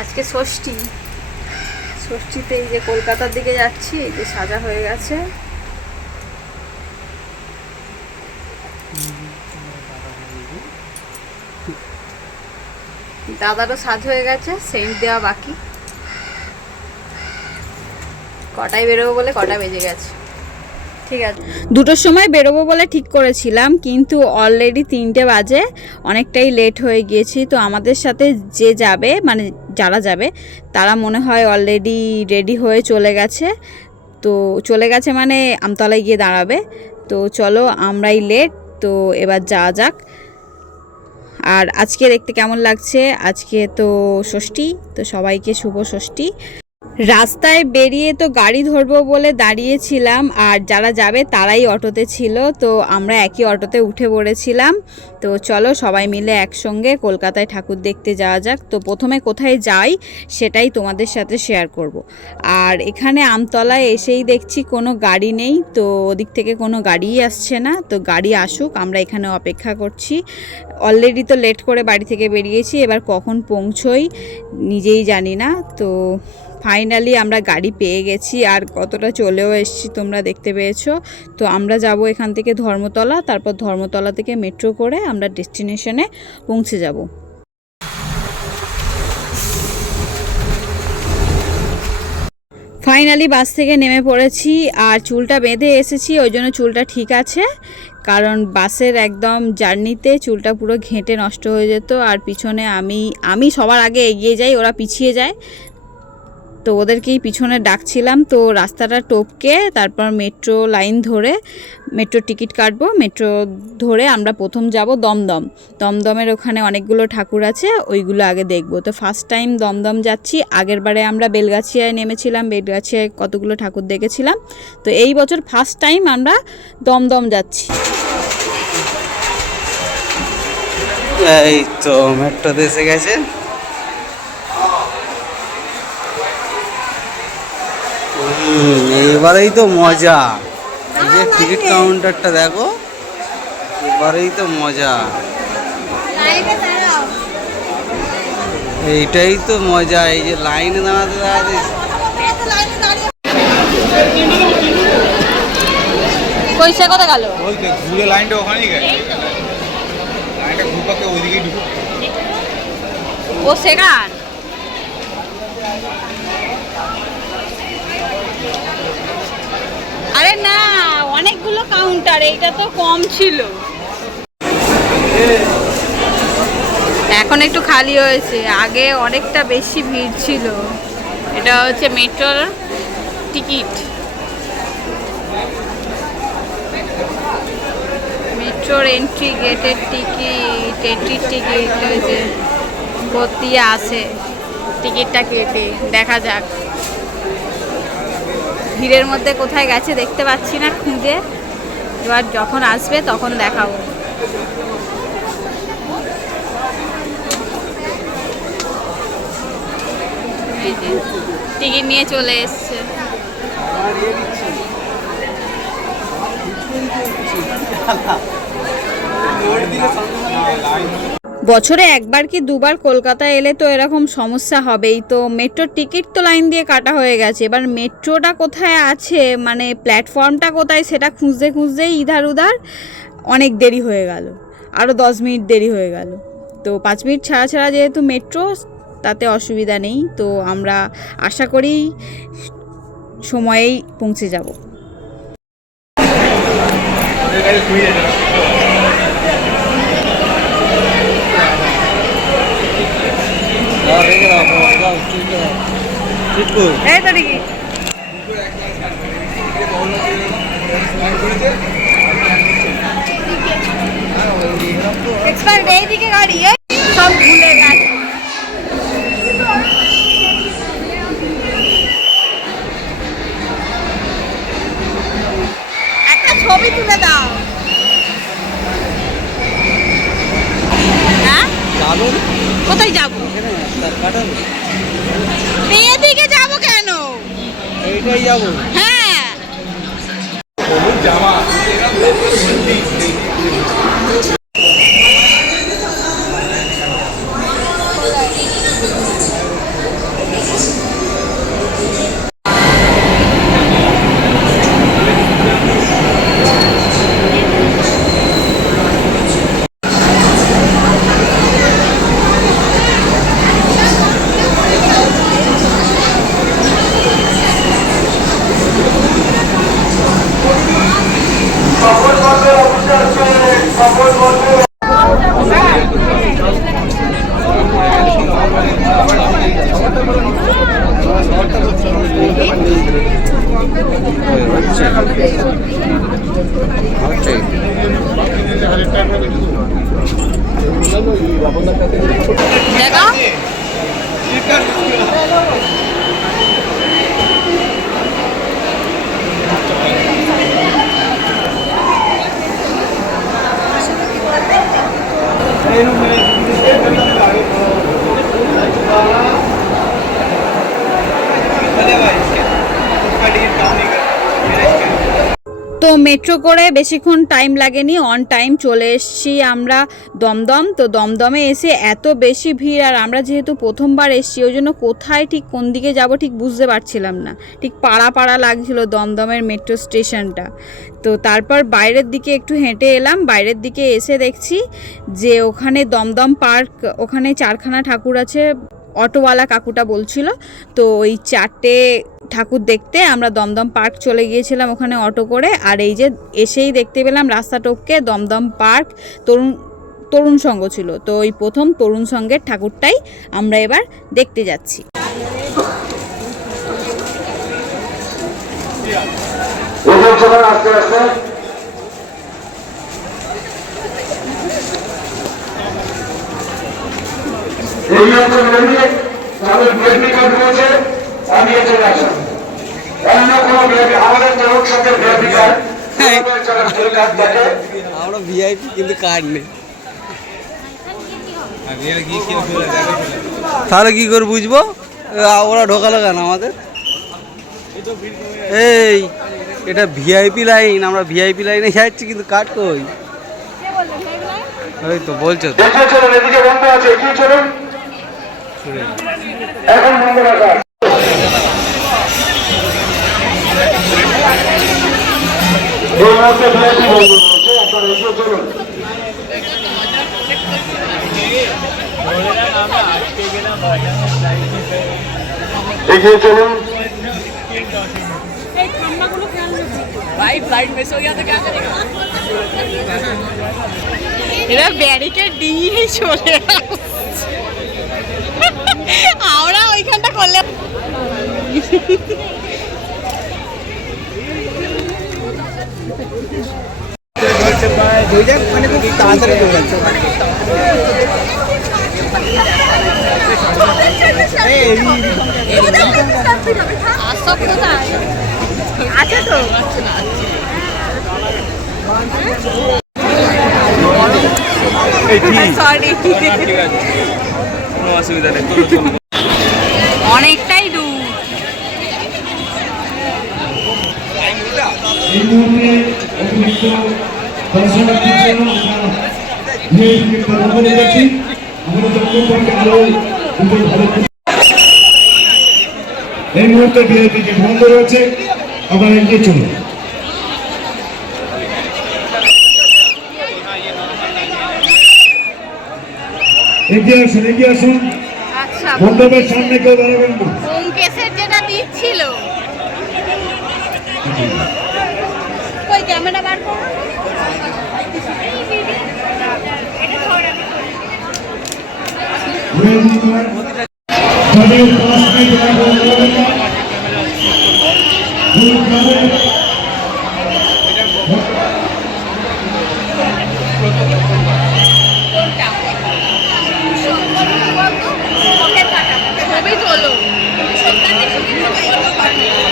আজকে ষষ্ঠী। ষষ্ঠীতে এই যে কলকাতার দিকে যাচ্ছি, এই যে সাজা হয়ে গেছে। দাদারও সাজ হয়ে গেছে, সেন্ট দেওয়া বাকি। কটায় বেরোবো বলে কটা বেজে গেছে। ঠিক আছে। দুটোর সময় বেরোবো বলে ঠিক করেছিলাম, কিন্তু অলরেডি তিনটে বাজে, অনেকটাই লেট হয়ে গিয়েছি। তো আমাদের সাথে যে যাবে মানে যারা যাবে, তারা মনে হয় অলরেডি রেডি হয়ে চলে গেছে। তো চলে গেছে মানে আমতলায় গিয়ে দাঁড়াবে। তো চলো আমরাই লেট তো এবার যাওয়া যাক। আর আজকে দেখতে কেমন লাগছে? আজকে তো ষষ্ঠী, তো সবাইকে শুভ ষষ্ঠী। রাস্তায় বেরিয়ে তো গাড়ি ধরবো বলে দাঁড়িয়েছিলাম, আর যারা যাবে তারাই অটোতে ছিল, তো আমরা একই অটোতে উঠে পড়েছিলাম। তো চলো সবাই মিলে একসঙ্গে কলকাতায় ঠাকুর দেখতে যাওয়া যাক। তো প্রথমে কোথায় যাই সেটাই তোমাদের সাথে শেয়ার করব। আর এখানে আমতলায় এসেই দেখছি কোনো গাড়ি নেই, তো ওদিক থেকে কোনো গাড়িই আসছে না। তো গাড়ি আসুক, আমরা এখানে অপেক্ষা করছি। অলরেডি তো লেট করে বাড়ি থেকে বেরিয়েছি, এবার কখন পৌঁছই নিজেই জানি না। তো ফাইনালি আমরা গাড়ি পেয়ে গেছি, আর কতটা চলেও এসেছি তোমরা দেখতে পেয়েছ। তো আমরা যাব এখান থেকে ধর্মতলা, তারপর ধর্মতলা থেকে মেট্রো করে আমরা ডেস্টিনেশনে পৌঁছে যাব। ফাইনালি বাস থেকে নেমে পড়েছি, আর চুলটা বেঁধে এসেছি, ওই জন্য চুলটা ঠিক আছে। কারণ বাসের একদম জার্নিতে চুলটা পুরো ঘেঁটে নষ্ট হয়ে যেত আর পিছনে আমি আমি সবার আগে এগিয়ে যাই, ওরা পিছিয়ে যায়। তো ওদেরকেই পিছনে ডাকছিলাম, তো রাস্তাটা টপকে তারপর মেট্রো লাইন ধরে, মেট্রো টিকিট কাটবো, মেট্রো ধরে আমরা প্রথম যাব দমদম। দমদমের ওখানে অনেকগুলো ঠাকুর আছে, ওইগুলো আগে দেখব। তো ফার্স্ট টাইম দমদম যাচ্ছি, আগের বারে আমরা বেলগাছিয়ায় নেমেছিলাম, বেলগাছিয়ায় কতগুলো ঠাকুর দেখেছিলাম। তো এই বছর ফার্স্ট টাইম আমরা দমদম যাচ্ছি। এই তো মেট্রোতে এসে গেছে। এবারেই তো মজা। এই যে টিকিট কাউন্টারটা দেখো এবারেই তো মজা। এইটাই তো মজা এই যে লাইনে দাঁড়াতে দাঁড়াতে পয়সা কত গেল? ওই তো ঘুরে লাইনটা ওখানেই ঘুরপাকে ওইদিকেই ও সেখান? আরে না, অনেকগুলো কাউন্টার এইটা তো কম ছিল। এখন একটু খালি হয়েছে, আগে অনেকটা বেশি ভিড় ছিল। এটা হচ্ছে মেট্রোর টিকিট মেট্রোর এন্ট্রি গেটের টিকিট এন্ট্রির টিকিট ওই যে ভর্তি আছে। টিকিটটা কেটে দেখা যাক। ভিড়ের মধ্যে কোথায় গেছে দেখতে পাচ্ছি না খুঁজে। এবার যখন আসবে তখন দেখাবো। এই যে টিকিট নিয়ে চলে এসছে। বছরে একবার কি দুবার কলকাতা এলে তো এরকম সমস্যা হবেই। তো মেট্রোর টিকিট তো লাইন দিয়ে কাটা হয়ে গেছে। এবার মেট্রোটা কোথায় আছে? মানে প্ল্যাটফর্মটা কোথায় সেটা খুঁজতে খুঁজতেই ইধার উধার অনেক দেরি হয়ে গেল। আরও দশ মিনিট দেরি হয়ে গেল। তো পাঁচ মিনিট ছাড়া ছাড়া যেহেতু মেট্রো, তাতে অসুবিধা নেই। তো আমরা আশা করি সময়েই পৌঁছে যাব দাও, রেখে দাও, দাও, দাও, টিকিট দাও। টিকিট কই? এই তো দেখি। এক্সপার্ট এইদিকে গাড়ি সব ভুলে গেছে। একটা ছবি তুলে দাও। হ্যাঁ? না? কোথায় যাব। এদিকে যাব কেন? এইটাই যাব। হ্যাঁ। হচ্ছে হচ্ছে দেখা Thank you. মেট্রো করে বেশিক্ষণ টাইম লাগেনি অন টাইম চলে এসেছি আমরা দমদম। তো দমদমে এসে এত বেশি ভিড়, আর আমরা যেহেতু প্রথমবার এসেছি, ওই জন্য কোথায় ঠিক কোন দিকে যাব ঠিক বুঝতে পারছিলাম না। ঠিক পাড়া পাড়া লাগছিল দমদমের মেট্রো স্টেশনটা তো তারপর বাইরের দিকে একটু হেঁটে এলাম, বাইরের দিকে এসে দেখছি যে ওখানে দমদম পার্ক, ওখানে চারখানা ঠাকুর আছে, অটোওয়ালা কাকুটা বলছিল। তো ওই চারটে ঠাকুর দেখতে আমরা দমদম পার্ক চলে গিয়েছিলাম ওখানে অটো করে। আর এই যে এসেই দেখতে পেলাম রাস্তা টপকে দমদম পার্ক তরুণ তরুণ সঙ্গ ছিল। তো ওই প্রথম তরুণ সঙ্গের ঠাকুরটাই আমরা এবার দেখতে যাচ্ছি। এগিয়ে তাহলে বিএনপি কার্ড রয়েছে এগিয়ে চলে আসুন অন্য কোনো আমাদের তরুণ সঙ্গে বিএনপি কার্ড আমরা ভিআইপি কিন্তু কার্ড নেই। তাহলে কি করে বুঝব? ওরা ঢোকালো কেন আমাদের? এই এটা ভিআইপি লাইন আমরা ভিআইপি লাইনে যাচ্ছি কিন্তু কাট কই? ওই তো বলছো তো। এগিয়ে চলুন। এগিয়ে চলুন এরা ব্যারিকেড দিয়ে চলে আমরা ওইখানটা করলে আছে তো সরি ঠিক আছে কোনো অসুবিধা নেই চলো চলো অনেকটাই দূর। এই মুহূর্তে অতিরিক্ত দর্শনার্থীর জন্য আমরা ভিআইপি কর্ম রেখেছি আমাদের জন্মদিনকে আরও দুটো ভালো করে- এই মুহূর্তে ভিআইপি গেট বন্ধ রয়েছে আপনারা এগিয়ে চলুন এগিয়ে আসুন এগিয়ে আসুন। আচ্ছা। মণ্ডপের সামনে কেউ দাঁড়াবেন না ব্যোমকেশের যেটা দিচ্ছিল কই ক্যামেরা বার করো কার্ড যাদের পাঁচ মিনিট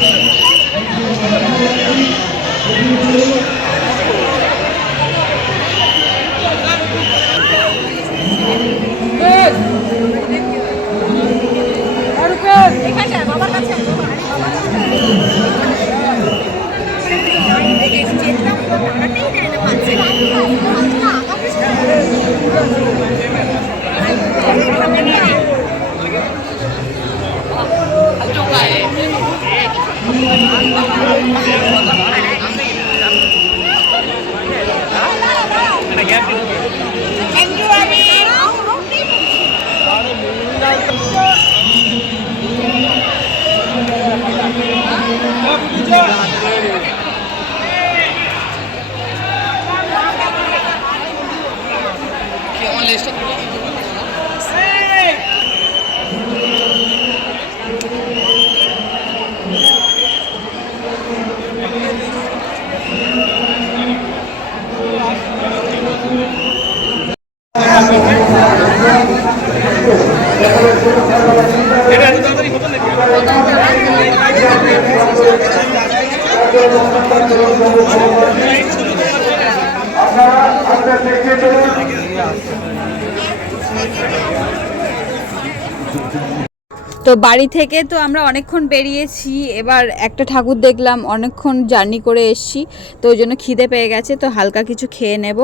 তো বাড়ি থেকে তো আমরা অনেকক্ষণ বেরিয়েছি, এবার একটা ঠাকুর দেখলাম, অনেকক্ষণ জার্নি করে এসছি, তো ওই জন্য খিদে পেয়ে গেছে, তো হালকা কিছু খেয়ে নেব।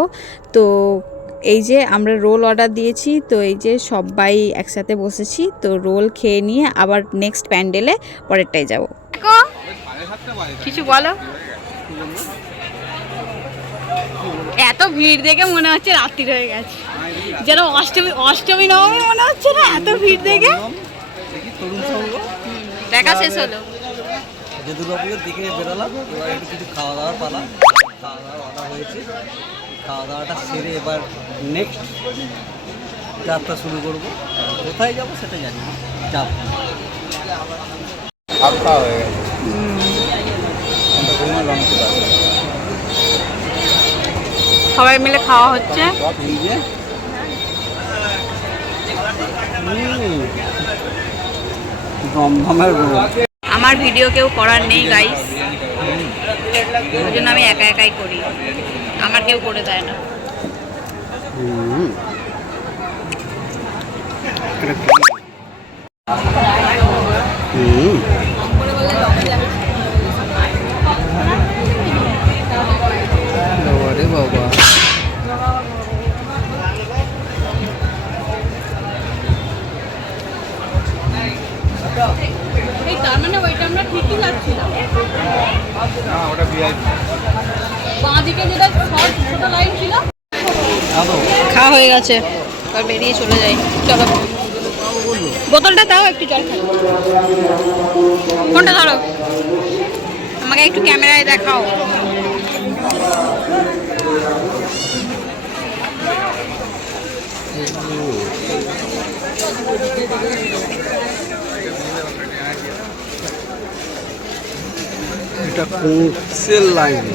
তো এই যে আমরা রোল অর্ডার দিয়েছি তো এই যে সবাই একসাথে বসেছি তো রোল খেয়ে নিয়ে আবার নেক্সট প্যান্ডেলে পরেরটাই যাব। কিছু বলো। এত ভিড় দেখে মনে হচ্ছে রাত্রি হয়ে গেছে। যেন অষ্টমী অষ্টমী নবমী মনে হচ্ছে না এত ভিড় দেখে। দেখি শেষ হলো। যে দুর্গাপুজোর দিকে বেরোলাম এবার একটু কিছু খাওয়া দাওয়ার পালা। খাওয়া দাওয়া অর্ডার হয়েছে। খাওয়া দাওয়াটা সেরে এবার নেক্সট যাত্রা শুরু করব। কোথায় যাব সেটা জানি যাব। হাফ হয়ে গেছে ঘুমালাম সবাই মিলে খাওয়া হচ্ছে। আমার ভিডিও কেউ করার নেই গাইস ওই জন্য আমি একা একাই করি। আমার কেউ করে দেয় না হুম। আমরা ঠিকই যাচ্ছিলাম। না ওটা ভিআইপি বাঁ দিকে যেটা শর্ট ছোট লাইন ছিল খাওয়া হয়ে গেছে। এবার বেরিয়ে চলে যাই। চলো। বোতলটা দাও একটু জল খাই। ফোনটা ধরো। আমাকে একটু ক্যামেরায় দেখাও। এটা কোক্সেল লাইন?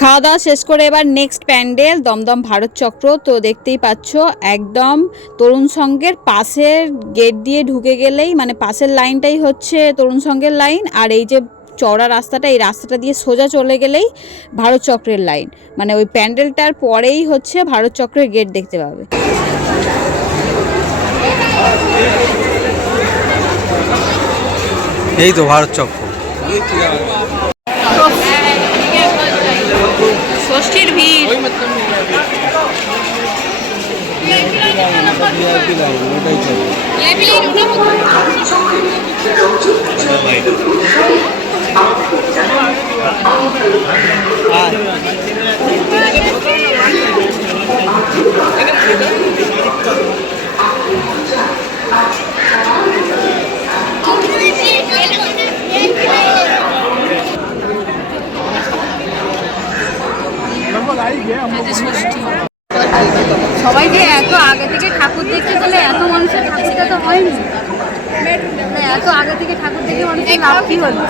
খাওয়া দাওয়া শেষ করে এবার নেক্সট প্যান্ডেল, দমদম ভারত চক্র। তো দেখতেই পাচ্ছ, একদম তরুণ সঙ্গের পাশের গেট দিয়ে ঢুকে গেলেই মানে পাশের লাইনটাই হচ্ছে তরুণ সঙ্গের লাইন আর এই যে চওড়া রাস্তাটা এই রাস্তাটা দিয়ে সোজা চলে গেলেই ভারত চক্রের লাইন। মানে ওই প্যান্ডেলটার পরেই হচ্ছে ভারত চক্রের গেট দেখতে পাবে। এই তো ভারত চক্র। ষষ্ঠীর ভিড়। ওটাই সবাই যে এত আগে থেকে ঠাকুর দেখতে গেলে এত মানুষের ঠাকুরটা তো হয়নি। মানে এত আগে থেকে ঠাকুর দেখে মানুষের লাভ কি হলো?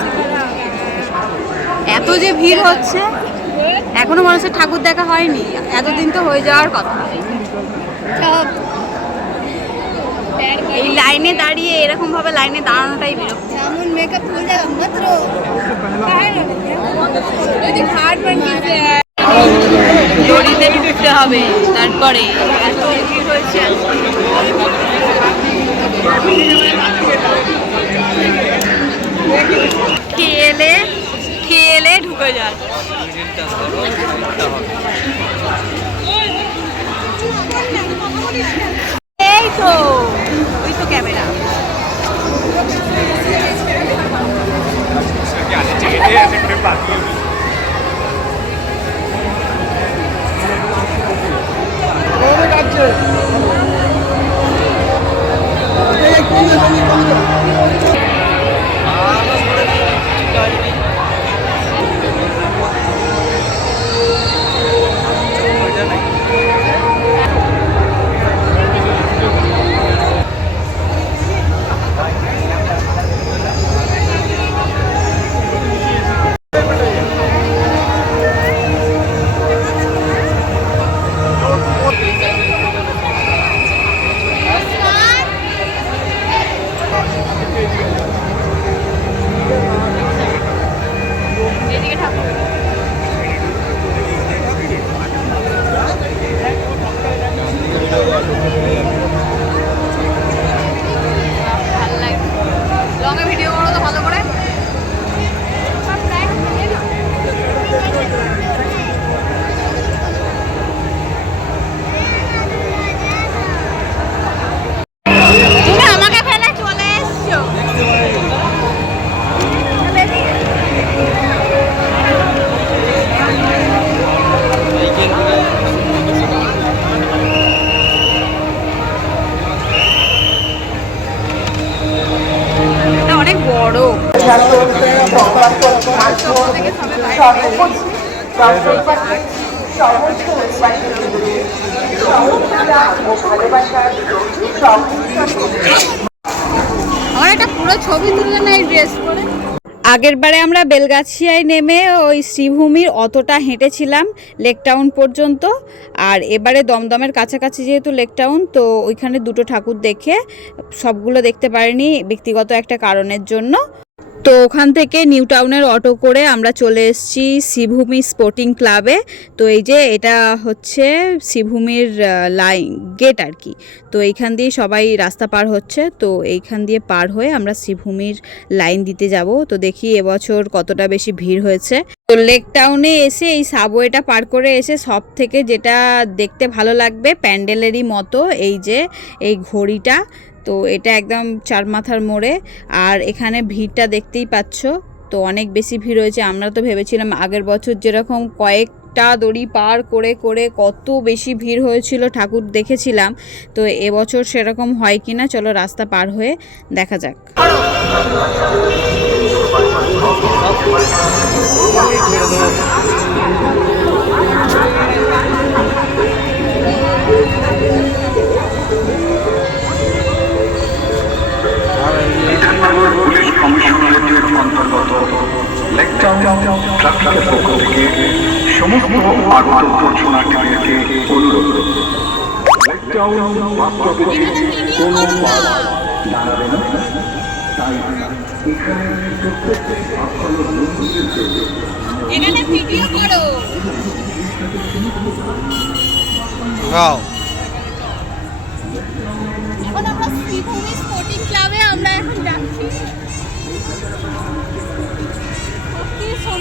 এত যে ভিড় হচ্ছে এখনও মানুষের ঠাকুর দেখা হয়নি। এতদিন তো হয়ে যাওয়ার কথা। এই লাইনে দাঁড়িয়ে এরকম ভাবে লাইনে দাঁড়ানোটাই বিরক্ত। যেমন মেকআপ করলে মাত্র যদি হার্ড দড়িতে ঢুকতে হবে তারপরে এত ভিড় হয়েছে খেয়ে গেলে ঢুকে যায়। এই তো ওই তো ক্যামেরা। Oh, my আগের বারে আমরা বেলগাছিয়ায় নেমে ওই শ্রীভূমির অতটা হেঁটেছিলাম লেক টাউন পর্যন্ত। আর এবারে দমদমের কাছাকাছি যেহেতু লেক টাউন, তো ওইখানে দুটো ঠাকুর দেখে সবগুলো দেখতে পারিনি ব্যক্তিগত একটা কারণের জন্য। তো ওখান থেকে নিউ টাউনের অটো করে আমরা চলে এসেছি শ্রীভূমি স্পোর্টিং ক্লাবে। তো এই যে এটা হচ্ছে শ্রীভূমির লাইন, গেট আর কি। তো এইখান দিয়ে সবাই রাস্তা পার হচ্ছে। তো এইখান দিয়ে পার হয়ে আমরা শ্রীভূমির লাইন দিতে যাব। তো দেখি এবছর কতটা বেশি ভিড় হয়েছে। তো লেক টাউনে এসে এই সাবওয়েটা পার করে এসে সব থেকে যেটা দেখতে ভালো লাগবে প্যান্ডেলেরই মতো এই যে, এই ঘড়িটা। তো এটা একদম চার মাথার মোড়ে। আর এখানে ভিড়টা দেখতেই পাচ্ছ। তো অনেক বেশি ভিড় হয়েছে। আমরা তো ভেবেছিলাম আগের বছর যেরকম কয়েকটা দড়ি পার করে করে কত বেশি ভিড় হয়েছিল ঠাকুর দেখেছিলাম। তো এবছর সেরকম হয় কি না চলো রাস্তা পার হয়ে দেখা যাক। অন্তর্গত লেকটাউন ট্রাফিকের পক্ষ থেকে সমস্ত আগত দর্শনার্থীদেরকে অনুরোধ লেকটাউন বাস্তবে কোনো বাস দাঁড়াবে না এখানে ভিডিও করো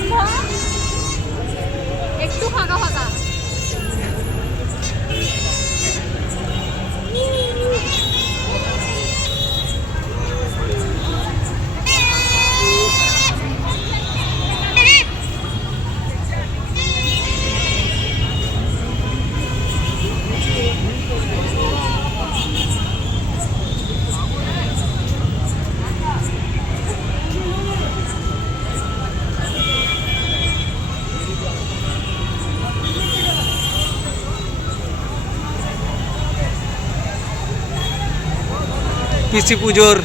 কি সন্ধ্যা একটু ফাঁকা ফাঁকা পিসি পুজোর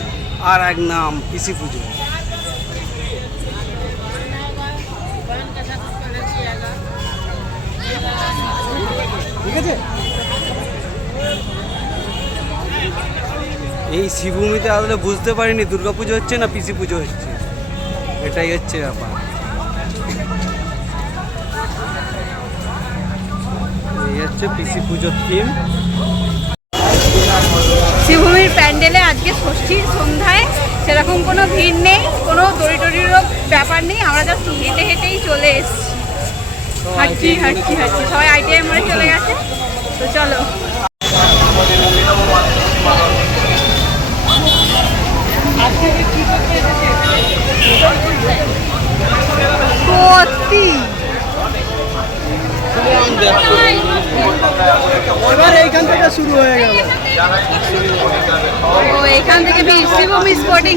আর এক নাম, পিসি পুজো। ঠিক আছে? এই শিবভূমিতে আসলে বুঝতে পারিনি, দুর্গা পুজো হচ্ছে না পিসি পুজো হচ্ছে? এটাই হচ্ছে ব্যাপার। এই হচ্ছে পিসি পুজোর থিম শ্রীভূমির প্যান্ডেলে আজকে ষষ্ঠীর সন্ধ্যায় সেরকম কোনো ভিড় নেই, কোনো দড়ি টড়িরও ব্যাপার নেই, আমরা জাস্ট হেঁটে হেঁটেই চলে এসেছি। হাঁটছি হাঁটছি হাঁটছি, সবাই আইটিআই মোড়ে চলে গেছে, তো চলো। সত্যি। এবার এইখান থেকে শুরু হয়ে গেল। ও এখান থেকে শ্রীভূমি স্পোর্টিং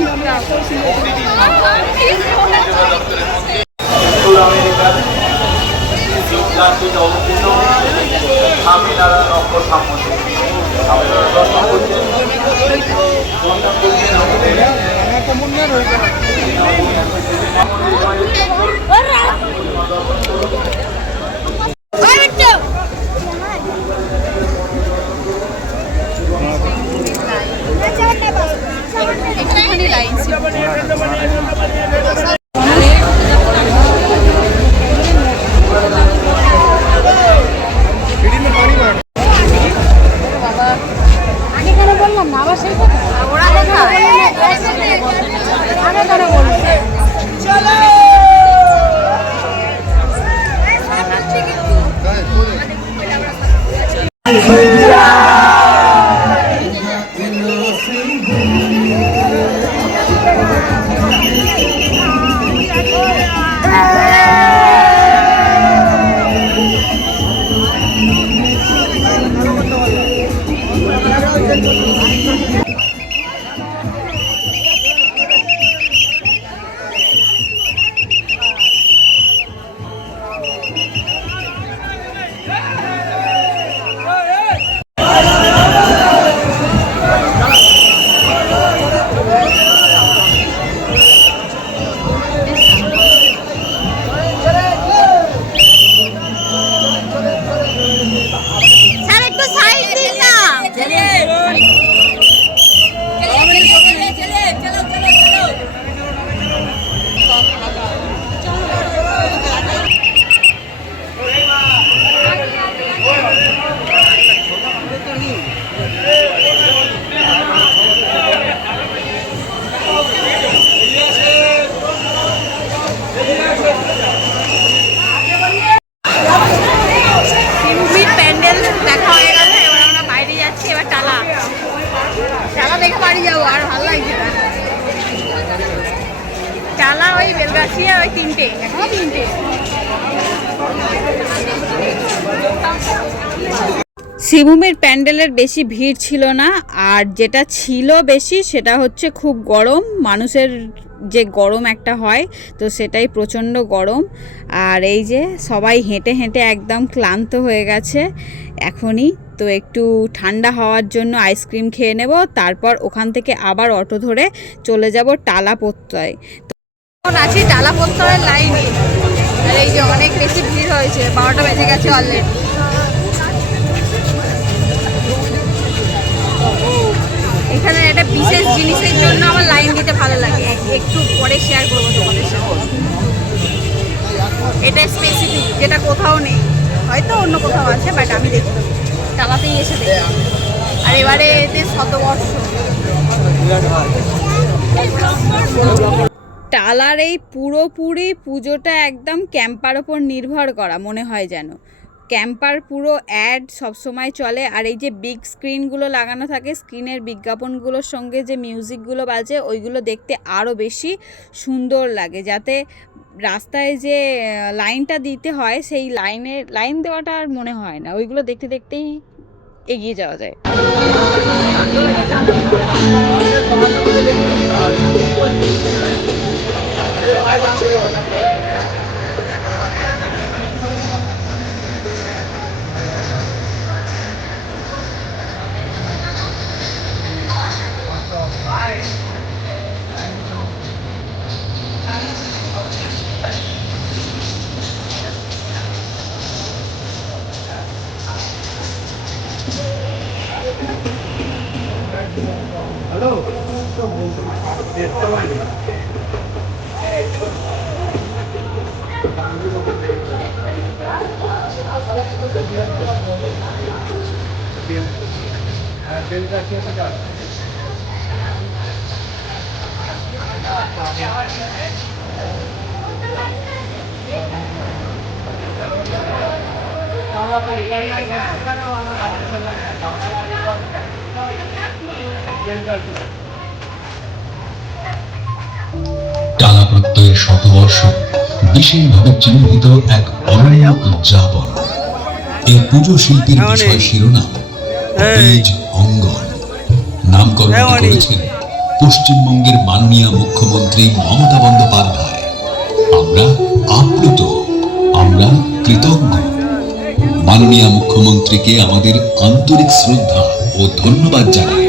একটুখানি লাইন ছিল শিবভূমির প্যান্ডেলের বেশি ভিড় ছিল না, আর যেটা ছিল বেশি সেটা হচ্ছে খুব গরম, মানুষের যে গরম একটা হয়, তো সেটাই প্রচণ্ড গরম। আর এই যে সবাই হেঁটে হেঁটে একদম ক্লান্ত হয়ে গেছে এখনই, তো একটু ঠান্ডা হওয়ার জন্য আইসক্রিম খেয়ে নেব, তারপর ওখান থেকে আবার অটো ধরে চলে যাব টালা প্রত্যয় আছি ডালা প্রত্যয়ের লাইনে এই যে অনেক বেশি ভিড় হয়েছে, বারোটা বেজে গেছে অলরেডি এখানে একটা বিশেষ জিনিসের জন্য আমার লাইন দিতে ভালো লাগে। একটু পরে শেয়ার করব তোমাদের সাথে। এটা স্পেসিফিক যেটা কোথাও নেই। হয়তো অন্য কোথাও আছে বাট আমি দেখি। টালাতেই এসে দেখি। আর এবারে এতে শতবর্ষ। টালার এই পুরোপুরি পুজোটা একদম ক্যাম্পার ওপর নির্ভর করা, মনে হয় যেন। ক্যাম্পার পুরো অ্যাড সবসময় চলে। আর এই যে বিগ স্ক্রিনগুলো লাগানো থাকে স্ক্রিনের বিজ্ঞাপনগুলোর সঙ্গে যে মিউজিকগুলো বাজে, ওইগুলো দেখতে আরও বেশি সুন্দর লাগে। যাতে রাস্তায় যে লাইনটা দিতে হয়, সেই লাইনে লাইন দেওয়াটা আর মনে হয় না। ওইগুলো দেখতে দেখতেই এগিয়ে যাওয়া যায়। Организация такая. প্রত্যয়ের শতবর্ষ বিশেষভাবে চিহ্নিত এক অনন্য উদযাপন। এই পুজো শিল্পীর হ্যাঁ, বিষয় শিরোনাম বীজ অঙ্গন। নামকরণ হ্যাঁ, করেছেন পশ্চিমবঙ্গের মাননীয় মুখ্যমন্ত্রী মমতা বন্দ্যোপাধ্যায়। আমরা আপ্লুত আমরা কৃতজ্ঞ। মাননীয় মুখ্যমন্ত্রীকে আমাদের আন্তরিক শ্রদ্ধা ও ধন্যবাদ জানাই।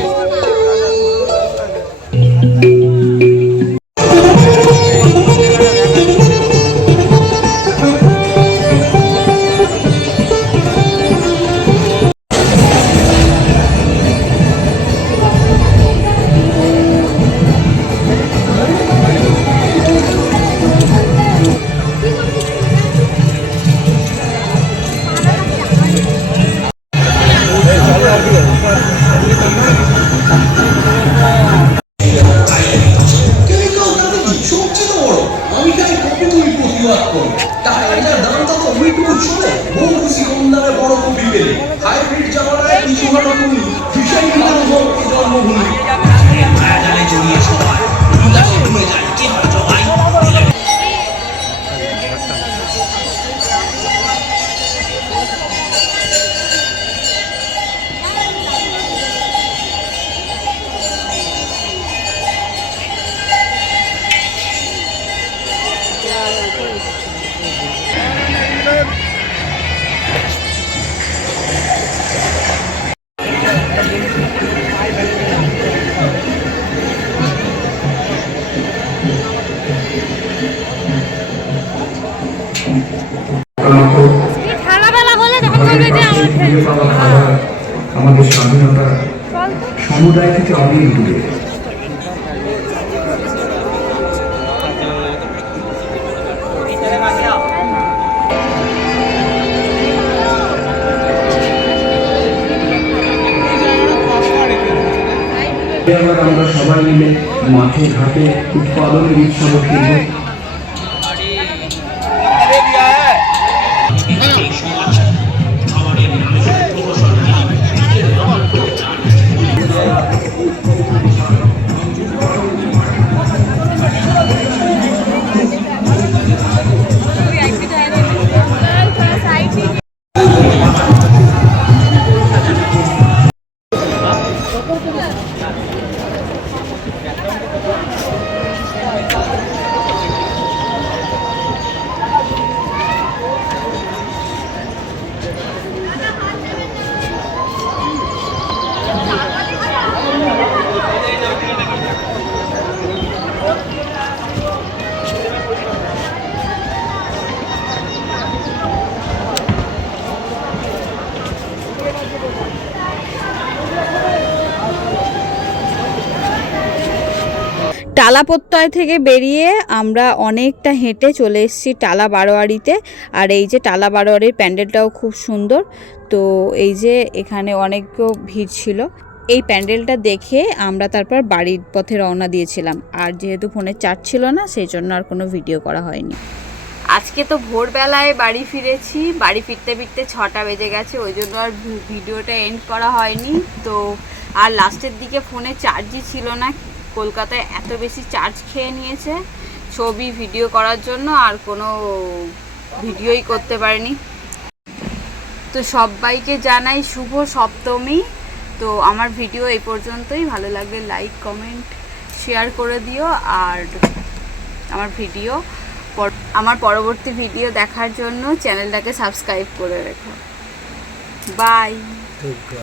মিলে মাঠে ঘাটে উৎপাদনের উৎসব টালা থেকে বেরিয়ে আমরা অনেকটা হেঁটে চলে এসেছি টালা বারোয়ারিতে আর এই যে টালা বারোয়ারির প্যান্ডেলটাও খুব সুন্দর। তো এই যে এখানে অনেক ভিড় ছিল। এই প্যান্ডেলটা দেখে আমরা তারপর বাড়ির পথে রওনা দিয়েছিলাম। আর যেহেতু ফোনে চার্জ ছিল না, সেই জন্য আর কোনো ভিডিও করা হয়নি। আজকে তো ভোরবেলায় বাড়ি ফিরেছি। বাড়ি ফিরতে ফিরতে ছটা বেজে গেছে, ওই জন্য আর ভিডিওটা এন্ড করা হয়নি। তো আর লাস্টের দিকে ফোনে চার্জই ছিল না। কলকাতায় এত বেশি চার্জ খেয়ে নিয়েছে। ছবি ভিডিও করার জন্য আর কোনো ভিডিওই করতে পারিনি। তো সবাইকে জানাই শুভ সপ্তমী। তো আমার ভিডিও এই পর্যন্তই। ভালো লাগলে লাইক কমেন্ট শেয়ার করে দিও। আর আমার ভিডিও আমার পরবর্তী ভিডিও দেখার জন্য চ্যানেলটাকে সাবস্ক্রাইব করে রেখো। বাই